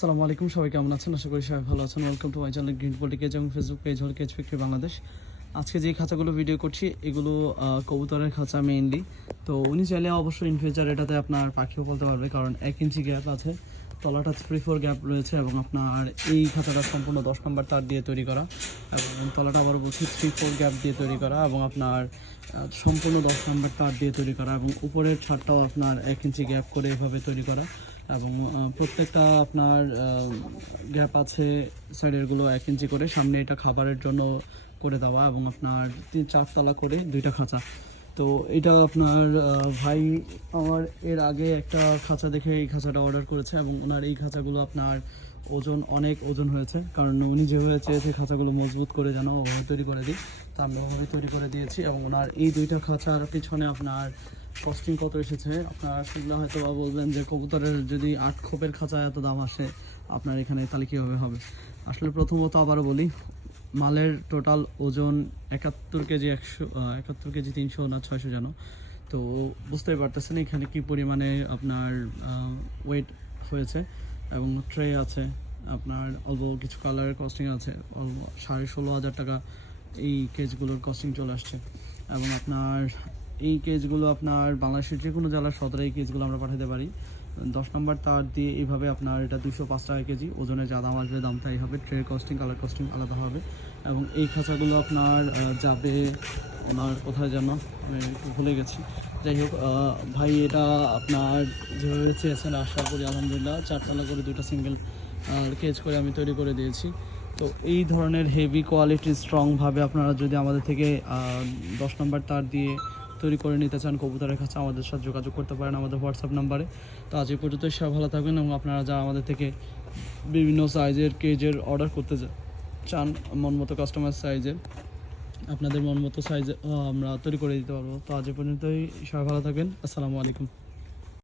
আসসালামু আলাইকুম, সবাই কেমন আছেন? আশা করি সবাই ভালো আছেন। Welcome to my channel green পলিটিকেজ এবং ফেসবুক পেজ হল কেজ ফ্যাক্টরি বাংলাদেশ আজকে যে খাঁচাগুলো ভিডিও করছি, এগুলো কবুতরের খাঁচা মেইনলি তো উনি চাইলে অবশ্যই ইন ফিউচার এটাতে আপনার পাখিও বলতে পারবে, কারণ এক ইঞ্চি গ্যাপ আছে। তলাটা থ্রি ফোর গ্যাপ রয়েছে এবং আপনার এই খাঁচাটা সম্পূর্ণ দশ নম্বর তার দিয়ে তৈরি করা। এবং তলাটা আবার বলছি থ্রি ফোর গ্যাপ দিয়ে তৈরি করা এবং আপনার সম্পূর্ণ দশ নম্বর তার দিয়ে তৈরি করা এবং উপরের ছাদটাও আপনার এক ইঞ্চি গ্যাপ করে এভাবে তৈরি করা। এবং প্রত্যেকটা আপনার গ্যাপ আছে সাইডেরগুলো এক ইঞ্চি করে। সামনে এটা খাবারের জন্য করে দেওয়া এবং আপনার তিন চারতলা করে দুইটা খাঁচা। তো এটা আপনার ভাই আমার এর আগে একটা খাঁচা দেখে এই খাঁচাটা অর্ডার করেছে এবং ওনার এই খাঁচাগুলো আপনার ওজন, অনেক ওজন হয়েছে। কারণ উনি যেভাবে চেয়েছে খাঁচাগুলো মজবুত করে যেন ওভাবে তৈরি করে দিই, তা আমরা ওভাবে তৈরি করে দিয়েছি এবং ওনার এই দুইটা খাঁচার পিছনে আপনার কস্টিং কত এসেছে? আপনারা সেগুলো হয়তো বা বলবেন যে কবুতরের যদি আট খোপের খাঁচা এত দাম আসে, আপনার এখানে তাহলে কীভাবে হবে? আসলে প্রথমত আবারও বলি, মালের টোটাল ওজন একাত্তর কেজি একশো একাত্তর কেজি তিনশো না ছয়শো যেন। তো বুঝতেই পারতেছেন এখানে কি পরিমাণে আপনার ওয়েট হয়েছে এবং ট্রে আছে, আপনার অল্প কিছু কালারের কস্টিং আছে, অল্প সাড়ে ষোলো হাজার টাকা এই কেজগুলোর কস্টিং চলে আসছে। এবং আপনার এই কেজগুলো আপনার বাংলাদেশের যে কোনো জেলার সদরে এই কেজগুলো আমরা পাঠাতে পারি। দশ নম্বর তার দিয়ে এইভাবে আপনার এটা দুশো পাঁচ টাকা কেজি ওজনে যা দাম আসবে দাম তাই হবে ট্রে কস্টিং কালার কস্টিং আলাদা হবে। এবং এই খাঁচাগুলো আপনার যাবে ওনার কোথায় যেন, আমি ভুলে গেছি। যাই হোক ভাই, এটা আপনার যেভাবে চেয়েছেন আশা করি, আলহামদুলিল্লাহ, চারতলা করে দুটো সিঙ্গেল কেজ করে আমি তৈরি করে দিয়েছি। তো এই ধরনের হেভি কোয়ালিটি স্ট্রংভাবে আপনারা যদি আমাদের থেকে দশ নম্বর তার দিয়ে তৈরি করে নিতে চান কবুতরের কাছে, আমাদের সাথে যোগাযোগ করতে পারেন আমাদের হোয়াটসঅ্যাপ নাম্বারে। তো আজ এই পর্যন্ত সব ভালো থাকবেন এবং আপনারা যা আমাদের থেকে বিভিন্ন সাইজের কেজের অর্ডার করতে চান, মন মতো কাস্টমার সাইজের আপনাদের মন মতো সাইজে আমরা তৈরি করে দিতে পারব। তো আজ পর্যন্তই, সবাই ভালো থাকবেন, আসসালামু আলাইকুম।